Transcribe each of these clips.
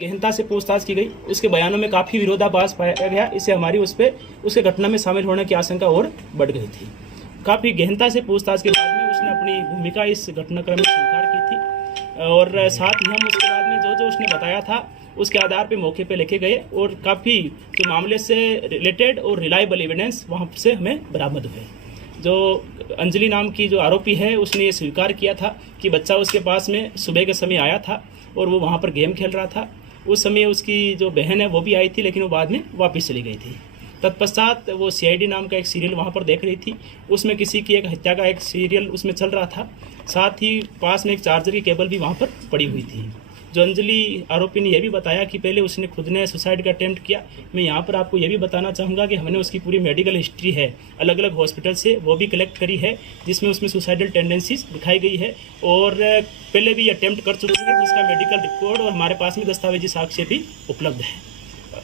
गहनता से पूछताछ की गई, उसके बयानों में काफ़ी विरोधाभास पाया गया। इससे हमारी उसके घटना में शामिल होने की आशंका और बढ़ गई थी। काफ़ी गहनता से पूछताछ के बाद में उसने अपनी भूमिका इस घटनाक्रम में स्वीकार की थी और साथ ही हम उसके बाद में जो उसने बताया था उसके आधार पे मौके पे लेके गए और काफ़ी जो मामले से रिलेटेड और रिलायबल एविडेंस वहाँ से हमें बरामद हुए। जो अंजलि नाम की जो आरोपी है उसने ये स्वीकार किया था कि बच्चा उसके पास में सुबह के समय आया था और वो वहाँ पर गेम खेल रहा था। उस समय उसकी जो बहन है वो भी आई थी, लेकिन वो बाद में वापस चली गई थी। तत्पश्चात वो CID नाम का एक सीरियल वहाँ पर देख रही थी, उसमें किसी की एक हत्या का एक सीरियल उसमें चल रहा था। साथ ही पास में एक चार्जर की केबल भी वहाँ पर पड़ी हुई थी। जो अंजलि आरोपी ने यह भी बताया कि पहले उसने खुद ने सुसाइड का अटेम्प्ट किया। मैं यहाँ पर आपको यह भी बताना चाहूँगा कि हमने उसकी पूरी मेडिकल हिस्ट्री है अलग अलग हॉस्पिटल से वो भी कलेक्ट करी है, जिसमें उसमें सुसाइडल टेंडेंसीज दिखाई गई है और पहले भी अटेम्प्ट कर चुकी है, जिसका मेडिकल रिकॉर्ड और हमारे पास में दस्तावेजी साक्ष्य भी उपलब्ध है।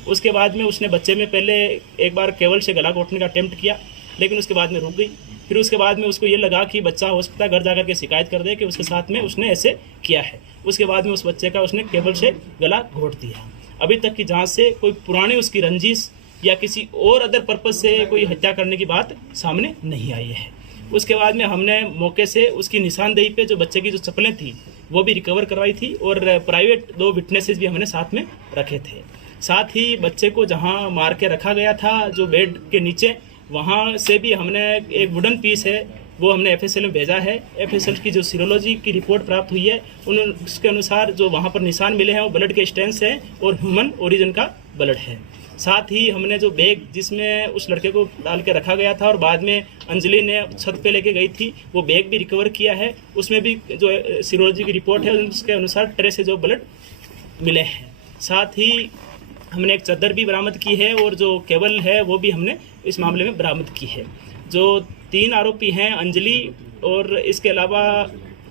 उसके बाद में उसने बच्चे में पहले एक बार केबल से गला घोटने का अटेम्प्ट किया, लेकिन उसके बाद में रुक गई। फिर उसके बाद में उसको ये लगा कि बच्चा हो सकता है घर जाकर के शिकायत कर दे कि उसके साथ में उसने ऐसे किया है। उसके बाद में उस बच्चे का उसने केबल से गला घोट दिया। अभी तक की जांच से कोई पुरानी उसकी रंजिश या किसी और अदर पर्पज से कोई हत्या करने की बात सामने नहीं आई है। उसके बाद में हमने मौके से उसकी निशानदेही पे जो बच्चे की जो चप्पलें थी वो भी रिकवर करवाई थी और प्राइवेट 2 विटनेसेस भी हमने साथ में रखे थे। साथ ही बच्चे को जहाँ मार के रखा गया था जो बेड के नीचे, वहाँ से भी हमने एक वुडन पीस है वो हमने FSL में भेजा है। FSL की जो सीरोलॉजी की रिपोर्ट प्राप्त हुई है उसके अनुसार जो वहाँ पर निशान मिले हैं वो ब्लड के स्टेन्स हैं और ह्यूमन ओरिजिन का ब्लड है। साथ ही हमने जो बैग जिसमें उस लड़के को डाल के रखा गया था और बाद में अंजलि ने छत पे लेके गई थी, वो बैग भी रिकवर किया है। उसमें भी जो सीरोलॉजी की रिपोर्ट है उसके अनुसार ट्रेस से जो ब्लड मिले हैं। साथ ही हमने एक चादर भी बरामद की है और जो केबल है वो भी हमने इस मामले में बरामद की है। जो 3 आरोपी हैं अंजलि और इसके अलावा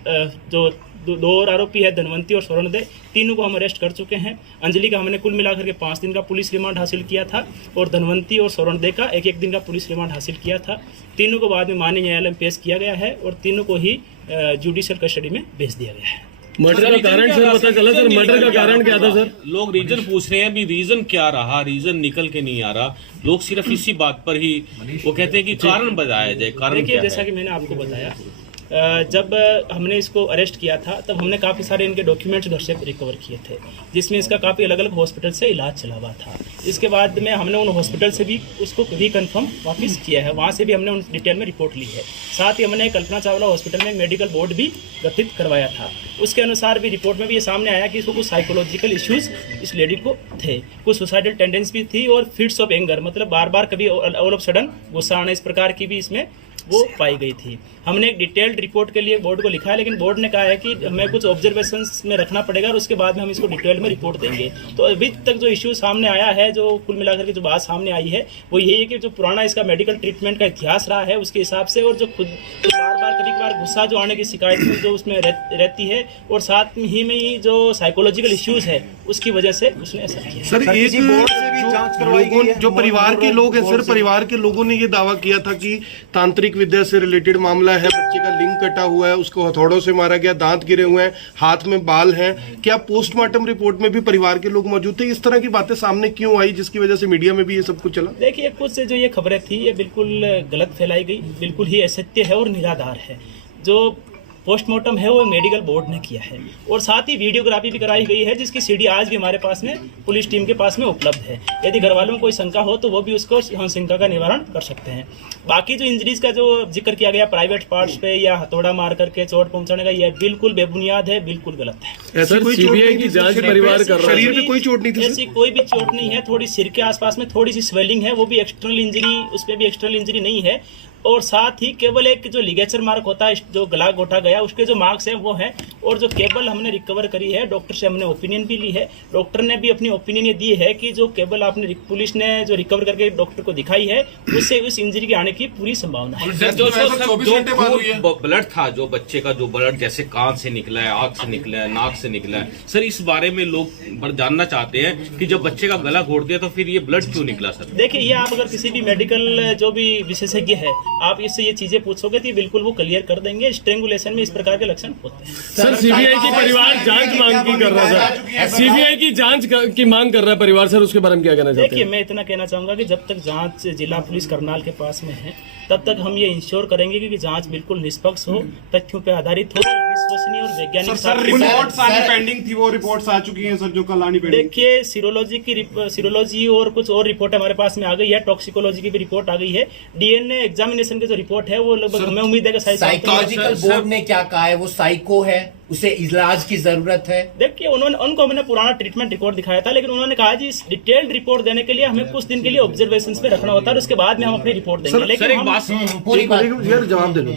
जो 2 और आरोपी है धनवंती और स्वर्णदे, तीनों को हम अरेस्ट कर चुके हैं। अंजलि का हमने कुल मिलाकर के 5 दिन का पुलिस रिमांड हासिल किया था और धनवंती और स्वर्णदे का 1-1 दिन का पुलिस रिमांड हासिल किया था। तीनों को बाद में माननीय न्यायालय में पेश किया गया है और तीनों को ही जुडिशियल कस्टडी में भेज दिया गया है। मर्डर का कारण सर पता चला सर? मर्डर का कारण क्या था सर? लोग रीजन पूछ रहे हैं, अभी रीजन क्या रहा, रीजन निकल के नहीं आ रहा। लोग सिर्फ इसी बात पर ही वो कहते हैं कि कारण बताया जाए। कारण देखिए, जैसा कि मैंने आपको बताया, जब हमने इसको अरेस्ट किया था तब हमने काफ़ी सारे इनके डॉक्यूमेंट्स घर से रिकवर किए थे, जिसमें इसका काफ़ी अलग अलग हॉस्पिटल से इलाज चला हुआ था। इसके बाद में हमने उन हॉस्पिटल से भी उसको रिकन्फर्म वापस किया है, वहाँ से भी हमने उन डिटेल में रिपोर्ट ली है। साथ ही हमने कल्पना चावला हॉस्पिटल में मेडिकल बोर्ड भी गठित करवाया था। उसके अनुसार भी रिपोर्ट में भी ये सामने आया कि इसको कुछ साइकोलॉजिकल इश्यूज इस लेडी को थे, कुछ सुसाइडल टेंडेंसी भी थी और फिट्स ऑफ एंगर, मतलब बार बार कभी ऑल ऑफ सडन गुस्सा आना, इस प्रकार की भी इसमें वो पाई गई थी। हमने एक डिटेल्ड रिपोर्ट के लिए बोर्ड को लिखा है, लेकिन बोर्ड ने कहा है कि हमें कुछ ऑब्जर्वेशंस में रखना पड़ेगा और उसके बाद में हम इसको डिटेल में रिपोर्ट देंगे। तो अभी तक जो इश्यू सामने आया है, जो कुल मिलाकर के जो बात सामने आई है वो यही है कि जो पुराना इसका मेडिकल ट्रीटमेंट का इतिहास रहा है उसके हिसाब से, और जो खुद बार बार कभी कभार गुस्सा जो आने की शिकायत जो उसमें रहती है, और साथ ही में ही जो साइकोलॉजिकल इश्यूज है उसकी वजह से उसने ऐसा किया। सर एक लोगों जो परिवार के लोग हैं सर, परिवार के लोगों ने ये दावा किया था कि तांत्रिक विद्या से रिलेटेड मामला है, बच्चे का लिंग कटा हुआ है, उसको हथौड़ों से मारा गया, दांत गिरे हुए हैं, हाथ में बाल हैं। क्या पोस्टमार्टम रिपोर्ट में भी परिवार के लोग मौजूद थे? इस तरह की बातें सामने क्यों आई जिसकी वजह से मीडिया में भी ये सब कुछ चला? देखिए, खुद से जो ये खबरें थी ये बिल्कुल गलत फैलाई गई, बिल्कुल ही असत्य है और निराधार है। जो पोस्टमार्टम है वो मेडिकल बोर्ड ने किया है और साथ ही वीडियोग्राफी भी कराई गई है, जिसकी सीडी आज भी हमारे पास में पुलिस टीम के पास में उपलब्ध है। यदि घर वालों को कोई शंका हो तो वो भी उसको शंका का निवारण कर सकते हैं। बाकी जो इंजरीज का जो जिक्र किया गया प्राइवेट पार्ट्स पे या हथौड़ा मार करके चोट पहुंचाने का, यह बिल्कुल बेबुनियाद है, बिल्कुल गलत है। ऐसा कोई सीबीआई की जांच परिवार कर रहा है, शरीर में कोई चोट नहीं थी? ऐसी कोई भी चोट नहीं है। थोड़ी सिर के आसपास में थोड़ी सी स्वेलिंग है, वो भी एक्सटर्नल इंजरी, उसपे भी एक्सटर्नल इंजरी नहीं है। और साथ ही केवल एक जो लिगेचर मार्क होता है, जो गला घोटा गया, उसके जो मार्क्स हैं वो हैं। और जो केबल हमने रिकवर करी है, डॉक्टर से हमने ओपिनियन भी ली है, डॉक्टर ने भी अपनी ओपिनियन ये दी है कि जो केबल आपने पुलिस ने जो रिकवर करके डॉक्टर को दिखाई है उससे उस इंजरी के आने की पूरी संभावना है। जो ब्लड था, जो बच्चे का जो ब्लड जैसे कान से निकला है, आंख से निकला है, नाक से निकला है, सर इस बारे में लोग जानना चाहते हैं कि जब बच्चे का गला घोट दिया तो फिर ये ब्लड क्यों निकला? सर देखिए, ये आप अगर किसी भी मेडिकल जो भी विशेषज्ञ है आप इससे ये चीजें पूछोगे तो बिल्कुल वो क्लियर कर देंगे। स्ट्रेंगुलेशन में इस प्रकार के लक्षण होते हैं। सर सीबीआई की परिवार जांच मांग की कर रहा है सर, सीबीआई की जांच की मांग कर रहा है परिवार सर, उसके बारे में क्या कहना चाहते हैं? देखिए, मैं इतना कहना चाहूंगा कि जब तक जांच जिला पुलिस करनाल के पास में है तब तक हम ये इंश्योर करेंगे कि जांच बिल्कुल निष्पक्ष हो, तथ्यों पे आधारित हो, विश्वसनीय और वैज्ञानिक। रिपोर्ट्स आनी पेंडिंग थी, वो रिपोर्ट्स आ चुकी हैं सर जो कल आनी पेंडिंग। देखिए, सीरोलॉजी और कुछ और रिपोर्ट हमारे पास में आ गई है, टॉक्सिकोलॉजी की भी रिपोर्ट आ गई है, डीएनए एग्जामिनेशन की जो रिपोर्ट है वो लगभग हमें उम्मीद है कि साइकोलॉजिकल बोर्ड ने क्या कहा है, वो साइको है, उसे इलाज की जरूरत है। देखिए, उनको हमने पुराना ट्रीटमेंट रिपोर्ट दिखाया था, लेकिन उन्होंने कहा जी इस डिटेल्ड रिपोर्ट देने के लिए हमें कुछ दिन के लिए ऑब्जर्वेशंस पे रखना होता है और उसके बाद में हम अपनी रिपोर्ट देंगे।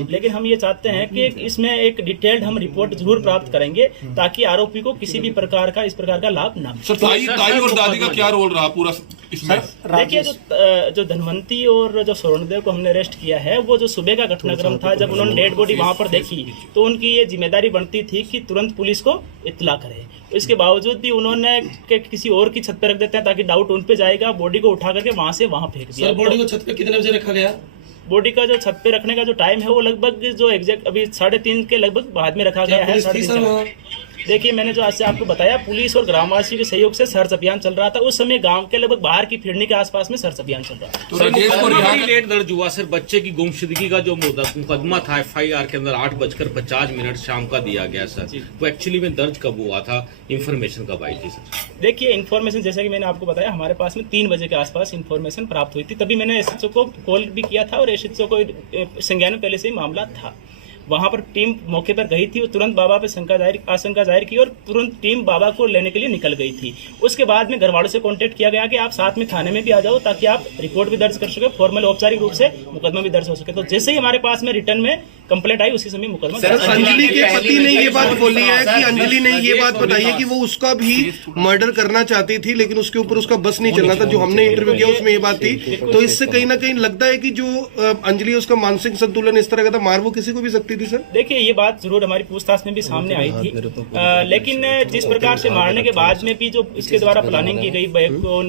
लेकिन हम ये चाहते हैं कि इसमें एक डिटेल्ड हम रिपोर्ट जरूर प्राप्त करेंगे ताकि आरोपी को किसी भी प्रकार का इस प्रकार का लाभ ना मिले। ताई और दादी का क्या रोल रहा पूरा इसमें? देखिए, जो धनवंती और जो स्वर्णदेव को हमने अरेस्ट किया है, वो जो सुबह का घटनाक्रम था, जब उन्होंने डेड बॉडी वहां पर देखी तो उनकी ये जिम्मेदारी बनती थी कि तुरंत पुलिस को इत्तला करें। इसके बावजूद भी उन्होंने किसी और की छत पे रख देते हैं ताकि डाउट उन पे जाएगा, बॉडी को उठा करके वहां से वहां फेंक दिया। बॉडी को छत पे कितने बजे रखा गया? बॉडी का जो छत पे रखने का जो टाइम है वो लगभग जो एग्जैक्ट अभी 3:30 के लगभग बाद में रखा गया है। 3:30। देखिए, मैंने जो आज से आपको बताया, पुलिस और ग्रामवासियों के सहयोग से सर्च अभियान चल रहा था। उस समय गांव के लगभग बाहर की फिरनी के आसपास में सर्च अभियान चल रहा था। तो लेट दर्ज हुआ सर, बच्चे की गुमशुदगी का जो मुकदमा था FIR के अंदर 8:50 शाम का दिया गया सर, वो एक्चुअली में दर्ज कब हुआ था, इन्फॉर्मेशन कब आई थी सर? देखिए, इन्फॉर्मेशन जैसा कि मैंने आपको बताया, हमारे पास में 3 बजे के आसपास इन्फॉर्मेशन प्राप्त हुई थी, तभी मैंने SHO को कॉल भी किया था और SHO को संज्ञान में पहले से ही मामला था। वहां पर टीम मौके पर गई थी, वो तुरंत बाबा पे आशंका जाहिर की और तुरंत टीम बाबा को लेने के लिए निकल गई थी। उसके बाद में घर वालों से कांटेक्ट किया गया कि आप साथ में थाने में भी आ जाओ ताकि आप रिपोर्ट भी दर्ज कर सके, फॉर्मल औपचारिक रूप से मुकदमा भी दर्ज हो सके। तो जैसे ही हमारे पास में रिटर्न में कंप्लेंट आई उसी समय मुकदमा। अंजलि के पति ने ये बात बोली है कि अंजलि ने ये बात बताई है कि वो उसका भी मर्डर करना चाहती थी, लेकिन उसके ऊपर उसका बस नहीं चलना था। जो हमने इंटरव्यू किया उसमें ये बात थी, तो इससे कहीं ना कहीं लगता है कि जो अंजलि उसका मानसिक संतुलन इस तरह का था, मार वो किसी को भी सकती थी सर। देखिए, ये बात जरूर हमारी पूछताछ में भी सामने आई थी, लेकिन जिस प्रकार से मारने के बाद में भी जो इसके द्वारा प्लानिंग की गई, बैग को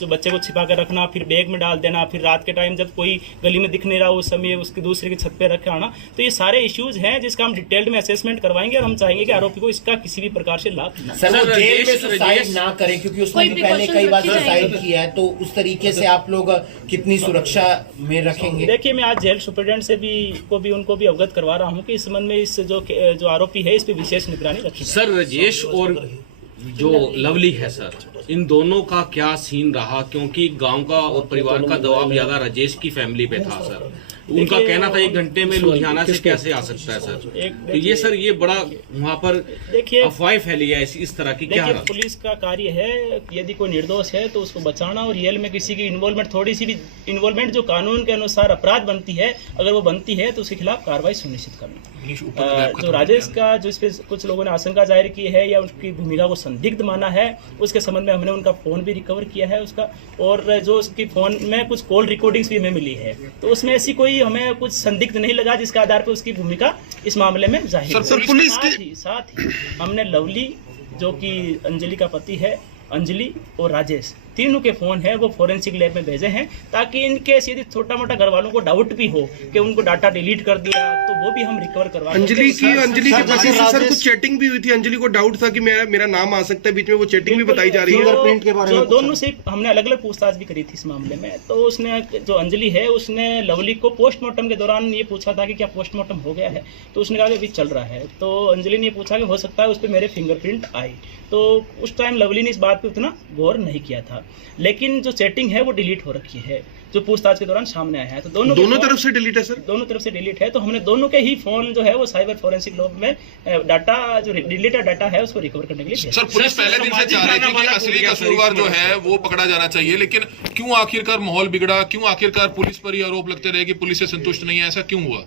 जो बच्चे को छिपा कर रखना, फिर बैग में डाल देना, फिर रात के टाइम जब कोई गली में दिख नहीं रहा उस समय उसकी दूसरे की छत पे रख के आना, तो ये सारे इश्यूज हैं जिसका हम डिटेल्ड में असेसमेंट करवाएंगे और हम चाहेंगे कि आरोपी को इसका किसी भी प्रकार से लाभ न सर, वो जेल में सुसाइड ना करे, क्योंकि उसने भी पहले कई बार सुसाइड किया है, तो उस तरीके से आप लोग कितनी सुरक्षा में रखेंगे? देखिए, मैं आज जेल सुपरिटेंडेंट से भी उनको भी अवगत करवा रहा हूँ कि इस संबंध में इस जो आरोपी है इस पे विशेष निगरानी रखी सर। राजेश और जो लवली है सर, इन दोनों का क्या सीन रहा, क्योंकि गांव का और परिवार का दबाव ज्यादा राजेश की फैमिली पे था सर। उनका कहना था 1 घंटे में लुधियाना से कैसे आ सकता है सर। तो ये सर ये बड़ा वहाँ पर देखिए अफवाह फैली है इस तरह की। क्या पुलिस का कार्य है, यदि कोई निर्दोष है तो उसको बचाना, और रियल में किसी की इन्वॉल्वमेंट, थोड़ी सी भी इन्वॉल्वमेंट जो कानून के अनुसार अपराध बनती है, अगर वो बनती है तो उसके खिलाफ कार्रवाई सुनिश्चित करना। जो राजेश का जो इस पे कुछ लोगों ने आशंका जाहिर की है या उसकी भूमिका को संदिग्ध माना है, उसके संबंध में हमने उनका फोन भी रिकवर किया है उसका, और जो उसकी फोन में कुछ कॉल रिकॉर्डिंग्स भी हमें मिली है, तो उसमें ऐसी कोई हमें कुछ संदिग्ध नहीं लगा जिसके आधार पर उसकी भूमिका इस मामले में जाहिर है। साथ ही हमने लवली, जो कि अंजलि का पति है, अंजलि और राजेश, तीनों के फोन है वो फोरेंसिक लैब में भेजे हैं ताकि इनके यदि छोटा मोटा घर वालों को डाउट भी हो कि उनको डाटा डिलीट कर दिया तो वो भी हम रिकवर करवा। अंजलि के पति से सर कुछ चैटिंग भी हुई थी, अंजलि को डाउट था कि मेरा नाम आ सकता है बीच में, वो चैटिंग भी बताई जा रही है। फिंगरप्रिंट के बारे में दोनों से हमने अलग अलग पूछताछ भी करी थी इस मामले में। तो उसने, जो अंजलि है, उसने लवली को पोस्टमार्टम के दौरान ये पूछा था कि क्या पोस्टमार्टम हो गया है, तो उसने कहा कि अभी चल रहा है। तो अंजलि ने पूछा कि हो सकता है उस पर मेरे फिंगरप्रिंट आए, तो उस टाइम लवली ने इस बात पे उतना गौर नहीं किया था, लेकिन जो चैटिंग है वो डिलीट हो रखी है जो पूछताछ के दौरान सामने आया है। तो दोनों तरफ से डिलीट है सर, दोनों तरफ से डिलीट है। तो हमने दोनों के ही फोन जो है वो साइबर फोरेंसिक लैब में डाटा, जो डिलीटेड डाटा है उसको रिकवर करने के लिए। सर पुलिस पहले दिन से चाह रही थी कि असली कसूरवार जो है वो पकड़ा जाना चाहिए, लेकिन क्यों आखिरकार माहौल बिगड़ा, क्यों आखिरकार पुलिस पर ही आरोप लगते रहे कि पुलिस से संतुष्ट नहीं है, ऐसा क्यों हुआ?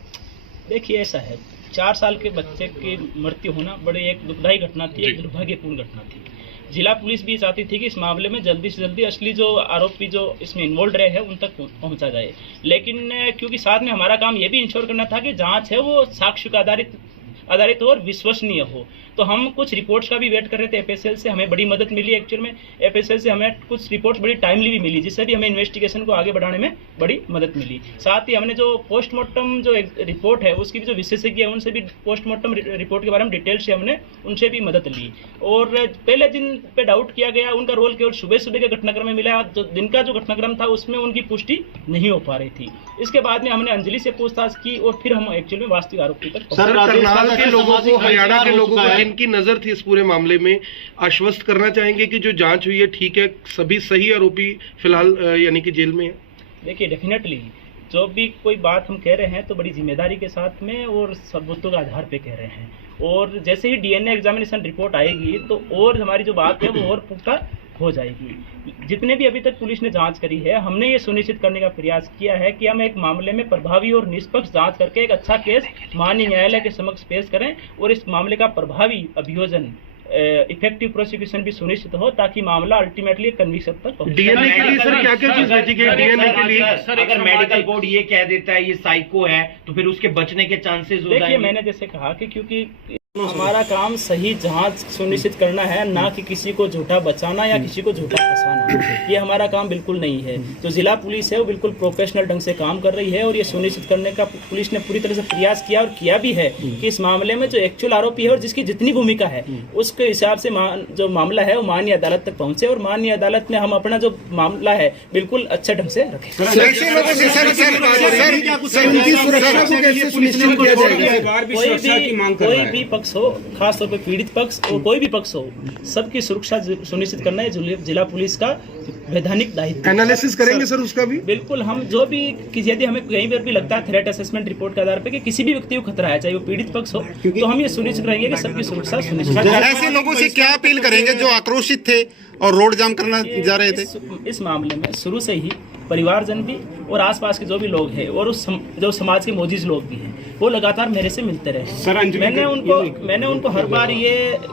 देखिए, ऐसा है, 4 साल के बच्चे की मृत्यु होना बड़ी एक दुखदायी घटना थी, एक दुर्भाग्यपूर्ण घटना थी। जिला पुलिस भी चाहती थी कि इस मामले में जल्दी से जल्दी असली जो आरोपी जो इसमें इन्वॉल्व रहे हैं उन तक पहुंचा जाए, लेकिन क्योंकि साथ में हमारा काम ये भी इंश्योर करना था कि जांच है वो साक्ष्य के आधारित हो और विश्वसनीय हो। तो हम कुछ रिपोर्ट्स का भी वेट कर रहे थे एफएसएल से, हमें बड़ी मदद मिली एक्चुअल में। एफएसएल से हमें कुछ रिपोर्ट्स बड़ी टाइमली भी मिली, जिससे भी हमें इन्वेस्टिगेशन को आगे बढ़ाने में बड़ी मदद मिली। साथ ही हमने जो पोस्टमार्टम जो रिपोर्ट है उसकी भी जो विशेषज्ञ है उनसे भी पोस्टमार्टम रिपोर्ट के बारे में डिटेल से हमने उनसे भी मदद ली। और पहले जिन पे डाउट किया गया उनका रोल केवल सुबह सुबह के घटनाक्रम में मिला, जो दिन का जो घटनाक्रम था उसमें उनकी पुष्टि नहीं हो पा रही थी। इसके बाद में हमने अंजलि से पूछताछ की और फिर हम एक्चुअली वास्तविक आरोपी तक पहुंचे। सर, करनाल के लोगों को, हरियाणा के लोगों को जिनकी नजर थी इस पूरे मामले में, आश्वस्त करना चाहेंगे कि जो जांच हुई है ठीक है, सभी सही आरोपी फिलहाल यानी कि जेल में है? देखिए, डेफिनेटली जो भी कोई बात हम कह रहे हैं तो बड़ी जिम्मेदारी के साथ में और सबूतों के आधार पे कह रहे हैं। और जैसे ही डीएनए एग्जामिनेशन रिपोर्ट आएगी तो और हमारी जो बात है वो और पुख्ता हो जाएगी। जितने भी अभी तक पुलिस ने जांच करी है, हमने ये सुनिश्चित करने का प्रयास किया है कि हम एक मामले में प्रभावी और निष्पक्ष जांच करके एक अच्छा केस माननीय न्यायालय के समक्ष पेश करें और इस मामले का प्रभावी अभियोजन, इफेक्टिव प्रोसिक्यूशन भी सुनिश्चित हो, ताकि मामला अल्टीमेटली कन्विक्शन तक पहुंचे। डीएनए के लिए सर क्या क्या चीज भेजी गई? डीएनए के लिए सर अगर मेडिकल बोर्ड ये कह देता है ये साइको है तो फिर उसके बचने के चांसेस हो जाएंगे। देखिए, मैंने जैसे कहा कि क्योंकि हमारा काम सही जांच सुनिश्चित करना है, ना कि किसी को झूठा बचाना या किसी को झूठा फंसाना। ये हमारा काम बिल्कुल नहीं है। जो जिला पुलिस है वो बिल्कुल प्रोफेशनल ढंग से काम कर रही है और ये सुनिश्चित करने का पुलिस ने पूरी तरह से प्रयास किया और किया भी है कि इस मामले में जो एक्चुअल आरोपी है और जिसकी जितनी भूमिका है उसके हिसाब से जो मामला है वो माननीय अदालत तक पहुंचे और माननीय अदालत में हम अपना जो मामला है बिल्कुल अच्छे ढंग से रखें। कोई भी पक्ष हो, खासतौर पर पीड़ित पक्ष और कोई भी पक्ष हो, सबकी सुरक्षा सुनिश्चित करना है जिला पुलिस का वैधानिक दायित्व। एनालिसिस करेंगे सर उसका भी? बिल्कुल, हम जो भी यदि हमें कहीं पर भी लगता है थ्रेट असेसमेंट रिपोर्ट के आधार पर कि किसी भी व्यक्ति को खतरा है, चाहे वो पीड़ित पक्ष हो, तो हम ये सुनिश्चित करेंगे कि सबकी सुरक्षा सुनिश्चित। ऐसे लोगों से क्या अपील करेंगे जो आक्रोशित थे और रोड जाम करना जा रहे थे? इस मामले में शुरू से ही परिवारजन भी और आसपास के जो भी लोग हैं और जो समाज के मोजिज लोग भी हैं वो लगातार मेरे से मिलते रहे। मैंने उनको हर बार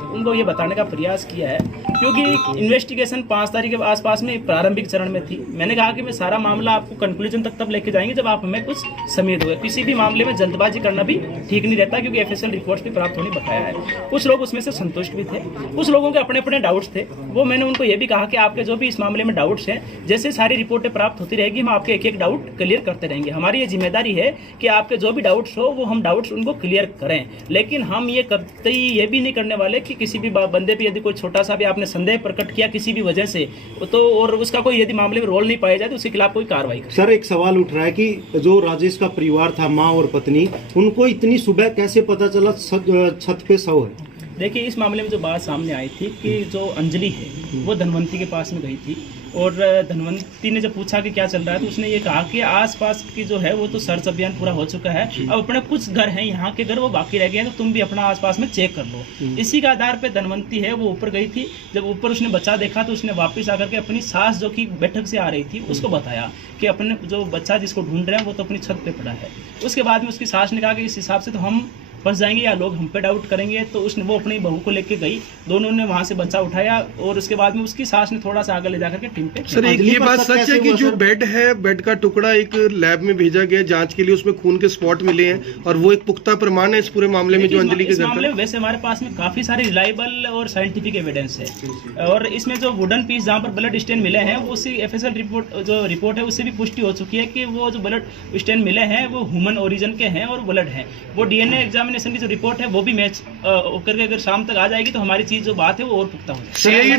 उनको ये बताने का प्रयास किया है, क्योंकि इन्वेस्टिगेशन 5 तारीख के आसपास में प्रारंभिक चरण में थी। मैंने कहा कि मैं सारा मामला आपको कंक्लूजन तक तब लेके जाएंगे जब आप हमें कुछ समय दोगे। किसी भी मामले में जल्दबाजी करना भी ठीक नहीं रहता, क्योंकि एफएसएल रिपोर्ट्स भी प्राप्त होने बकाया है। कुछ लोग उसमें से संतुष्ट भी थे, कुछ लोगों के अपने अपने डाउट्स थे। वो मैंने उनको ये भी कहा कि आपके जो भी इस मामले में डाउट्स हैं, जैसे सारी रिपोर्टें प्राप्त होती रहेगी हम आपके एक एक डाउट क्लियर करते रहेंगे। हमारी ये जिम्मेदारी है कि आपके जो भी डाउट्स हो वो हम डाउट्स उनको क्लियर करें, लेकिन हम ये कतई ये भी नहीं करने वाले कि किसी भी बंदे पे यदि कोई छोटा सा भी आपने संदेह प्रकट किया किसी भी वजह से तो और उसका कोई यदि मामले में रोल नहीं पाया जाए तो उसके खिलाफ कोई कार्रवाई करें। सर, एक सवाल उठ रहा है कि जो राजेश का परिवार था, माँ और पत्नी, उनको इतनी सुबह कैसे पता चला छत पे शव है? देखिए, इस मामले में जो बात सामने आई थी कि जो अंजलि है वो धनवंती के पास में गई थी और धनवंती ने जब पूछा कि क्या चल रहा है तो उसने ये कहा कि आसपास की जो है वो तो सर्च अभियान पूरा हो चुका है, अब अपने कुछ घर हैं यहाँ के घर वो बाकी रह गए हैं, तो तुम भी अपना आसपास में चेक कर लो। इसी के आधार पे धनवंती है वो ऊपर गई थी। जब ऊपर उसने बच्चा देखा तो उसने वापस आकर के अपनी सास जो कि बैठक से आ रही थी उसको बताया कि अपने जो बच्चा जिसको ढूंढ रहे हैं वो तो अपनी छत पे पड़ा है। उसके बाद में उसकी सास ने कहा कि इस हिसाब से तो हम फंस जाएंगे या लोग हम पे डाउट करेंगे, तो उसने वो अपनी बहू को लेके गई, दोनों ने वहां से बच्चा उठाया और उसके बाद में उसकी सास ने थोड़ा सा आगे ले जाकर के टीम पे। सर, एक ये बात सच है कि जो बेड है, बेड का टुकड़ा एक लैब में भेजा गया जांच के लिए, उसमें खून के स्पॉट मिले हैं और वो एक पुख्ता प्रमाण है इस पूरे मामले में जो अंजलि के घर मामले में। वैसे हमारे पास में काफी सारे रिलायबल और साइंटिफिक एविडेंस है और इसमें जो वुडन पीस जहाँ पर ब्लड स्टेन मिले हैं वो उसी एफएसएल रिपोर्ट है उससे भी पुष्टि हो चुकी है कि वो जो ब्लड स्टेन मिले हैं वो ह्यूमन ओरिजिन के हैं और ब्लड है। वो डीएनए एग्जामिनेशन की जो रिपोर्ट है वो भी मैच करके अगर शाम तक आ जाएगी तो हमारी चीज जो बात है वो और पुख्ता हो जाएगी।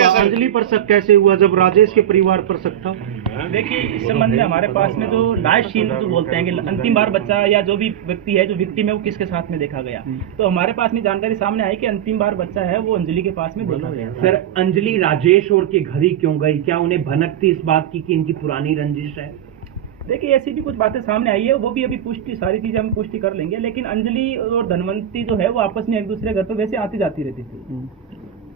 अंजलि पर शक कैसे हुआ जब राजेश के परिवार पर शक था? देखिए, इस संबंध में हमारे पास में जो लास्ट सीन जो बोलते हैं कि अंतिम बार बच्चा या जो भी व्यक्ति है जो विक्टिम है वो किसके साथ में देखा गया, तो हमारे पास में जानकारी सामने आई कि अंतिम बार बच्चा है वो अंजलि के पास में देखा गया। सर, अंजलि राजेश और के घर ही क्यों गई? क्या उन्हें भनक थी इस बात की कि इनकी पुरानी रंजिश है? देखिए, ऐसी भी कुछ बातें सामने आई है, वो भी अभी पुष्टि सारी चीजें हम पुष्टि कर लेंगे, लेकिन अंजलि और धनवंती जो है वो आपस में एक दूसरे घर पर वैसे आती जाती रहती थी।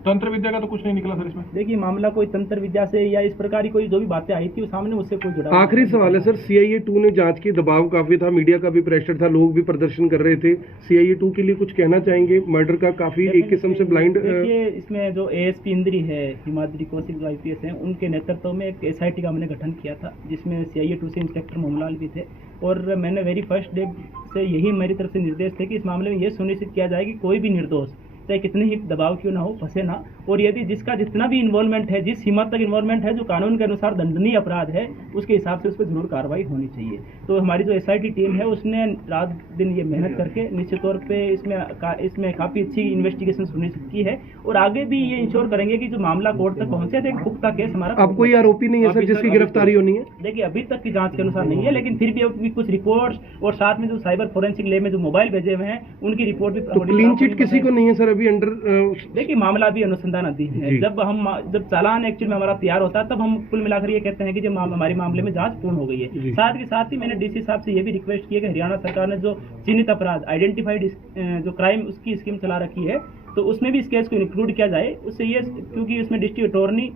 तंत्र विद्या का तो कुछ नहीं निकला सर इसमें। देखिए मामला कोई तंत्र विद्या से या इस प्रकार की कोई जो भी बातें आई थी वो सामने उससे कोई जुड़ा आखिरी सवाल है सर, CIA 2 ने जांच की, दबाव काफी था, मीडिया का भी प्रेशर था, लोग भी प्रदर्शन कर रहे थे, CIA 2 के लिए कुछ कहना चाहेंगे? मर्डर का काफी एक किस्म से ब्लाइंड देखिए इसमें जो ASP इंद्री है, हिमाद्री कौशिक जो IPS हैं, उनके नेतृत्व में एक SIT का मैंने गठन किया था जिसमें CIA 2 से इंस्पेक्टर मोहनलाल भी थे और मैंने वेरी फर्स्ट डे से यही मेरी तरफ से निर्देश थे कि इस मामले में ये सुनिश्चित किया जाए कि कोई भी निर्दोष चाहे कितने ही दबाव क्यों ना हो फंसे ना, और यदि जिसका जितना भी इन्वॉल्वमेंट है, जिस सीमा तक इन्वॉल्वमेंट है जो कानून के अनुसार दंडनीय अपराध है, उसके हिसाब से उस पर जरूर कार्रवाई होनी चाहिए। तो हमारी जो SIT टीम है उसने रात दिन ये मेहनत करके निश्चित तौर पे इसमें काफ़ी अच्छी इन्वेस्टिगेशन सुनिश्चित की है और आगे भी ये इंश्योर करेंगे कि जो मामला कोर्ट तक पहुंचे तो एक पुख्ता केस हमारा। अब कोई आरोपी नहीं है सर जिसकी गिरफ्तारी होनी है? देखिए अभी तक की जांच के अनुसार नहीं है, लेकिन फिर भी अभी कुछ रिपोर्ट्स और साथ में जो साइबर फोरेंसिक लैब में जो मोबाइल भेजे हुए हैं उनकी रिपोर्ट भी। तो क्लीन चिट किसी को नहीं है सर अभी अंडर? देखिए मामला भी अनुसंधान अधीन है। जब चालान एक्चुअली में हमारा तैयार होता है तब हम कुल मिलाकर ये कहते हैं कि जब हमारे मामले में जांच पूर्ण हो गई है। साथ के साथ ही मैंने DC साहब से ये भी रिक्वेस्ट की है कि हरियाणा सरकार ने जो चिन्हित अपराध आइडेंटिफाइड जो क्राइम उसकी स्कीम चला रखी है तो उसमें भी इस केस को इंक्लूड किया जाए। उससे ये क्योंकि उसमें डिस्ट्रिक्ट अटॉर्नी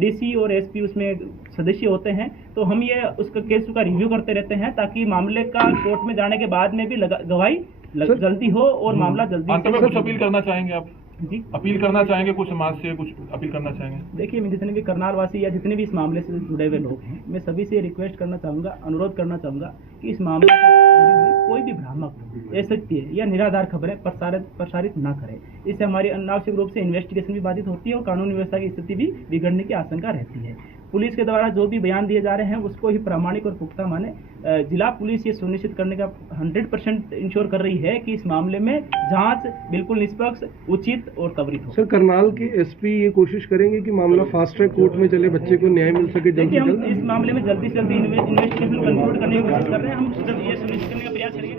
DC और SP उसमें सदस्य होते हैं तो हम ये उसका केस का रिव्यू करते रहते हैं ताकि मामले का कोर्ट में जाने के बाद में भी गवाही जल्दी हो और मामला जल्दी। अंत में कुछ अपील करना चाहेंगे आप? जी अपील करना चाहेंगे कुछ समाज से, कुछ अपील करना चाहेंगे? देखिए मैं जितने भी करनाल वासी या जितने भी इस मामले से जुड़े हुए लोग हैं मैं सभी से रिक्वेस्ट करना चाहूँगा, अनुरोध करना चाहूँगा कि इस मामले से जुड़ी हुई कोई भी भ्रामक असत्य या निराधार खबरें प्रसारित ना करें। इससे हमारी अनावश्यक रूप से इन्वेस्टिगेशन भी बाधित होती है और कानून व्यवस्था की स्थिति भी बिगड़ने की आशंका रहती है। पुलिस के द्वारा जो भी बयान दिए जा रहे हैं उसको ही प्रामाणिक और पुख्ता माने। जिला पुलिस ये सुनिश्चित करने का 100% इंश्योर कर रही है कि इस मामले में जांच बिल्कुल निष्पक्ष, उचित और त्वरित हो। सर करनाल के SP ये कोशिश करेंगे कि मामला फास्ट ट्रैक कोर्ट में चले, बच्चे को न्याय मिल सके जल्द से हम जल्द? इस मामले में जल्दी से जल्दी इन्वेस्टिगेशन कंक्लूड करने की कोशिश कर रहे हैं। हम ये सुनिश्चित करने का प्रयास करेंगे।